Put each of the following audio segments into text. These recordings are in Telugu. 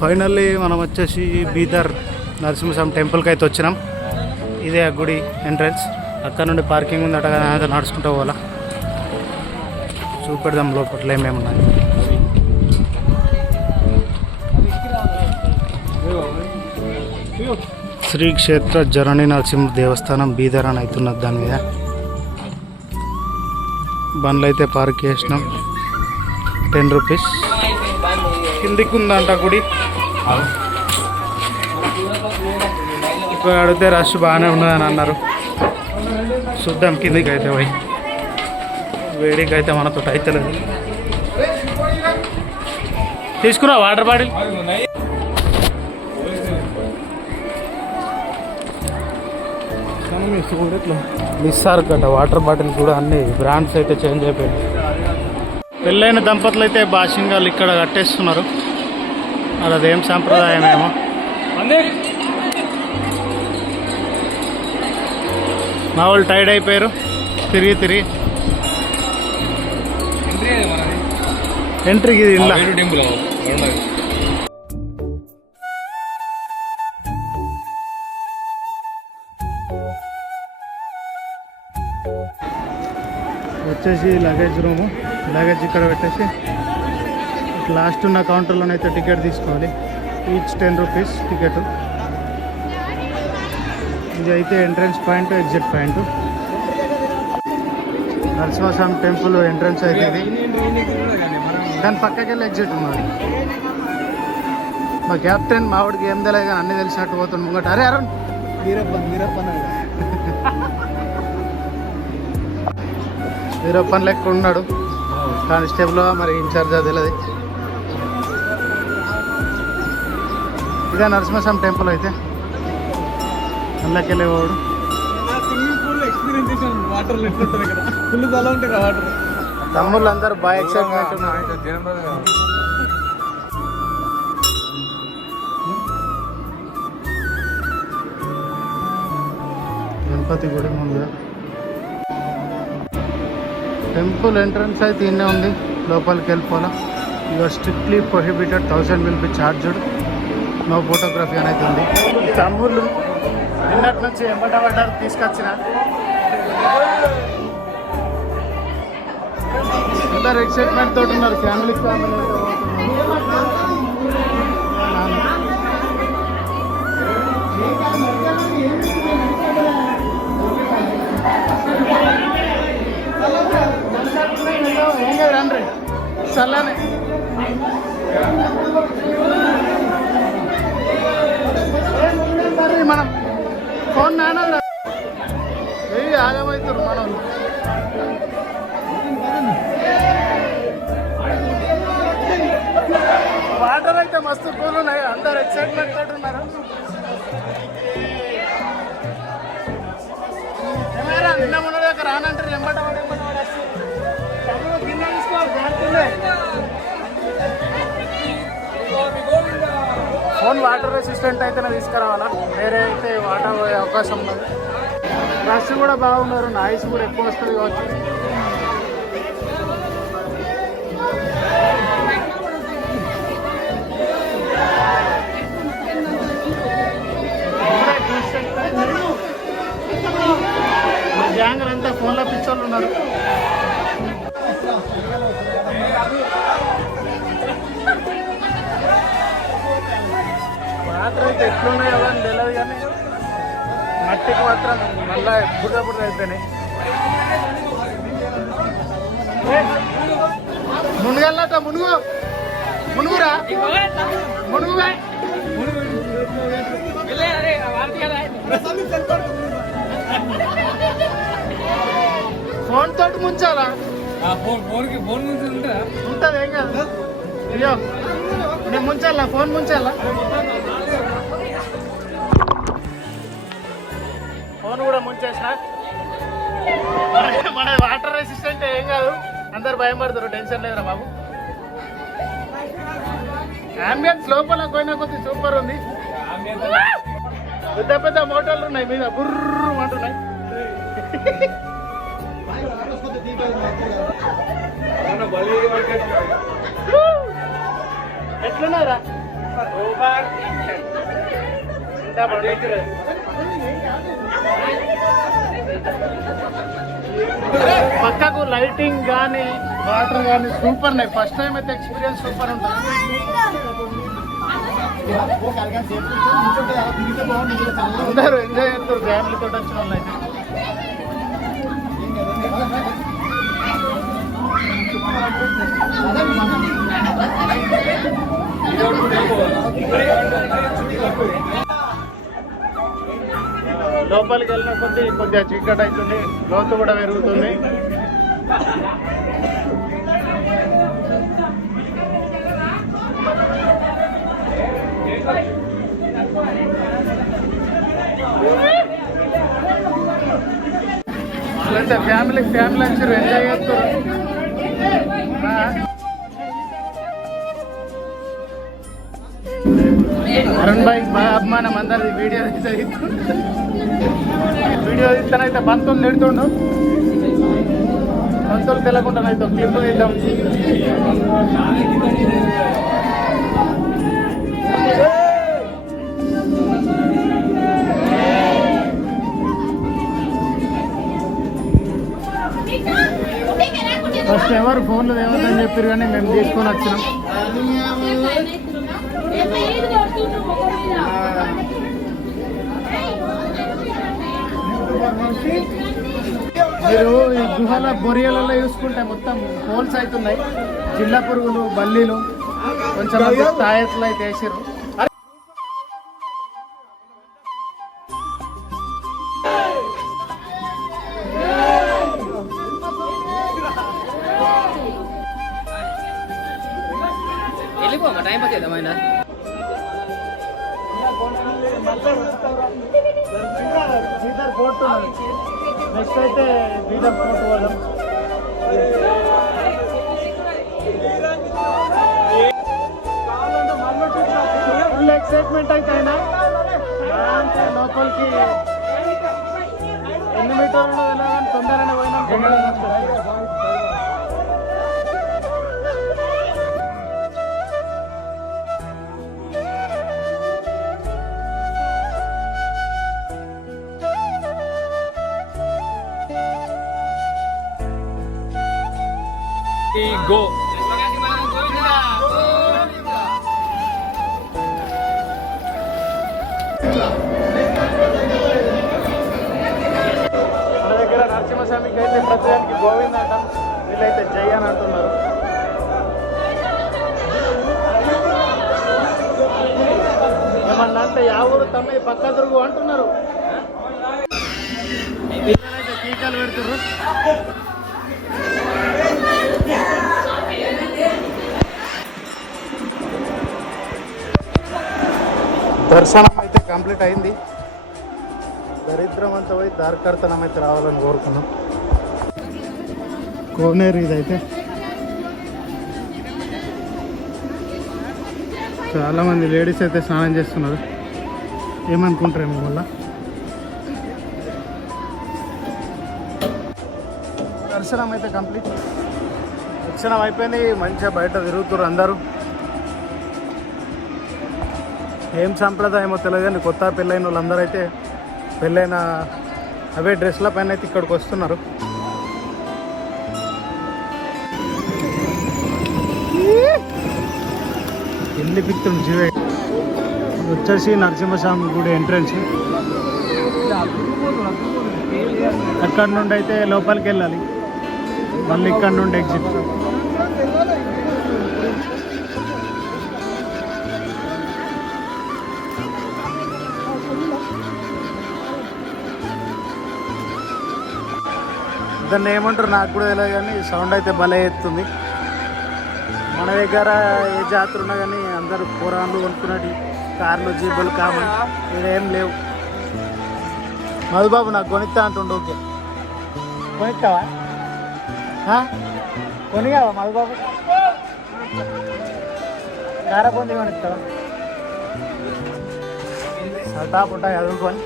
ఫైనల్లీ మనం వచ్చేసి బీదర్ నరసింహస్వామి టెంపుల్కి అయితే వచ్చినాం. ఇదే ఆ గుడి ఎంట్రన్స్. అక్కడ నుండి పార్కింగ్ ఉందట కదా, నడుచుకుంటూ పోవాలా. చూపెడదాం లోపల ఏమేమున్నాయి. శ్రీ క్షేత్ర జనని నరసింహ దేవస్థానం బీదర్ అని అవుతున్నది. దాని మీద బండ్లు అయితే పార్క్ చేసినాం. 10 రూపీస్. కిందికి ఉందంట గుడి. ఇప్పుడు అడిగితే రష్ బాగానే ఉన్నదని అన్నారు. చూద్దాం కిందికి అయితే పోయి. వేడికి అయితే మనతో అయితే లేదు. తీసుకురా వాటర్ బాటిల్. మిస్సార్ గట్ట వాటర్ బాటిల్ కూడా అన్ని బ్రాండ్స్ అయితే చేంజ్ అయిపోయాయి. పెళ్ళైన దంపతులు అయితే బాషింగాలు ఇక్కడ కట్టేస్తున్నారు. మరి అదేం సాంప్రదాయం ఏమో. మా వాళ్ళు టైర్డ్ అయిపోయారు తిరిగి ఎంట్రీకి ఇలా. వచ్చేసి లగేజ్ రూము. లగేజ్ ఇక్కడ పెట్టేసి లాస్ట్ ఉన్న కౌంటర్లోనైతే టికెట్ తీసుకోవాలి. Each 10 rupees ticket. ఇది అయితే entrance point, exit point. Narasimhaswamy temple entrance అయితే ఇది. దాని పక్కకి వెళ్ళి ఎగ్జిట్ ఉన్నది. మా క్యాప్టెన్ మావాడికి ఏం తెలియదు కానీ అన్నీ తెలిసినట్టు పోతుంది ముంగట. అరే అరుణ్ వీరప్పన్ లెక్క ఉన్నాడు. కానిస్టేబుల్ మరి ఇన్ఛార్జ్ తెలియదు. ఇదే నరసింహస్వామి టెంపుల్ అయితే. అందులోకి వెళ్ళేవాడు. తమ్ముళ్ళు అందరూ బాగా ఎక్సైట్మెంట్ ఉన్నారు. గణపతి గుడి ముందుగా టెంపుల్ ఎంట్రన్స్ అయితే ఇన్నే ఉంది. లోపలికి వెళ్ళిపోవాలా. You are strictly prohibited. 1000 will be charged. No photography అనేది ఉంది. తమ్ముళ్ళు నిన్నటి నుంచి ఎంబడబడ్డారు తీసుకొచ్చిన. అందరు ఎక్సైట్మెంట్ తోటి ఉన్నారు. ఫ్యామిలీ రండి చల్లనే. మనం ఫోన్ నాన్న ఆగమవుతారు మనం. వాటర్ అయితే మస్తు కూల్ ఉన్నాయి. అందరు ఎక్సైట్మెంట్ తోటి ఉన్నారు. నిన్న మొన్న దగ్గర రానంటారు. ఎంబడవాడు గిన్నె తీసుకోవాలి. ఫోన్ వాటర్ రెసిస్టెంట్ అయితేనే తీసుకురావాలా. వేరే అయితే వాటర్ పోయే అవకాశం ఉన్నది. రష్ కూడా బాగున్నారు. నాయిస్ కూడా ఎక్కువ వస్తుంది కావచ్చు. గ్యాంగ్ అంతా ఫోన్లో పిచ్చోళ్ళు ఉన్నారు. వాటర్ అయితే ఎట్లున్నాయో కానీ తెలియదు కానీ మట్టికి మాత్రం మళ్ళా బుర్ర అయిపోయినాయి. మునుగల్లట మునుగురా మునుగుగా ఫోన్ తోటి ముంచాలా? ఉంటుంది ఏం కాదు. అయ్యో నేను ముంచాలా? ఫోన్ ముంచాలా? ఫోన్ కూడా ముంచేసిన. మన వాటర్ రెసిస్టెంట్ ఏం కాదు. అందరు భయం పడతారు. టెన్షన్ లేదురా బాబు. అంబియన్స్ లోపల పోయినా కొద్ది సూపర్ ఉంది. పెద్ద పెద్ద మోటార్లు ఉన్నాయి మీద బుర్రు అంటున్నాయి. ఎట్లున్నారా? పక్కకు లైటింగ్ కానీ వాటర్ కానీ సూపర్ ఉన్నాయి. ఫస్ట్ టైం అయితే ఎక్స్పీరియన్స్ సూపర్ ఉంటుంది. అందరూ ఎంజాయ్ చేస్తారు ఫ్యామిలీతో వచ్చిన వాళ్ళు అయితే. లోపలికి వెళ్ళిన కొద్దిగా చీకటి అవుతుంది, లోతు కూడా పెరుగుతుంది. ఫ్యామిలీ వచ్చారు, ఎంజాయ్ చేస్తారు. అరుణ్ బాయ్ బాగా అభిమానం అందరిది. వీడియో తీస్తానైతే బంతులు నెడుతుండు. బంతులు తెలకుండా అయితే క్లిప్ తీద్దాం. ఫస్ట్ ఎవరు ఫోన్లు ఏమని చెప్పారు కానీ మేము తీసుకొని వచ్చినాం. మీరు ఈ గుహల బొరియలలో చూసుకుంటే మొత్తం హోల్స్ అవుతున్నాయి. జిల్లా పురుగులు, బల్లీలు, కొంచెం తాయెత్తులు అయితే వేసారు. టైం పట్టేద్దామైనా బీదర్ ఫోర్ట్ నెక్స్ట్ అయితే బీదర్ ఫోర్ట్ పోదాం. ఫుల్ ఎక్సైట్మెంట్ అయితే అయినా లోపలికి ఎన్ని మీటర్లు వెళ్ళాలని తొందరగానే పోయినాం. Go. మన దగ్గర నరసింహస్వామికి అయితే ప్రతిదానికి గోవింద అంటాం, వీళ్ళైతే జై అని అంటున్నారు. ఏమన్నా అంటే యా ఊరు తమ్మి పక్క తిరుగు అంటున్నారు. పిల్లలైతే టీకాలు పెడుతున్నారు. దర్శనం అయితే కంప్లీట్ అయింది. దరిద్రం అంతా పోయి దారికర్తనం అయితే రావాలని కోరుకున్నాం. కోనేరు ఇదైతే చాలామంది లేడీస్ అయితే స్నానం చేస్తున్నారు. ఏమనుకుంటారేమో వల్ల. దర్శనం అయితే కంప్లీట్, దర్శనం అయిపోయింది. మంచిగా బయట తిరుగుతున్నారు అందరూ. ఏం సాంప్రదాయమో తెలియదు కానీ కొత్త పెళ్ళైన వాళ్ళందరూ అయితే పెళ్ళైన అవే డ్రెస్ల పైన అయితే ఇక్కడికి వస్తున్నారు. ఎల్లి పిక్తుంది జీవే వచ్చేసి నరసింహస్వామి గుడి ఎంట్రన్స్. అక్కడ నుండి అయితే లోపలికి వెళ్ళాలి, మళ్ళీ ఇక్కడ నుండి ఎగ్జిట్. దాన్ని ఏమంటారు నాకు కూడా తెలియదు కానీ సౌండ్ అయితే భలే ఎత్తుంది. మన దగ్గర ఏ జాతర ఉన్నా కానీ అందరూ పురాణాలు కొనుక్కున్నట్టు కార్లు, జీబులు కామన్, ఇదేం లేవు. మధుబాబు నాకు కొనిస్తా అంటుండు. ఓకే కొనిస్తావా? కొనియావా మధుబాబు? కారపొంది కొనిస్తావా? సటాపుటా చదువుకొని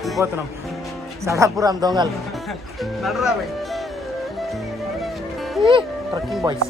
వెళ్ళిపోతున్నాం. సడాపురం దొంగలు ట్రక్కింగ్ బాయ్స్.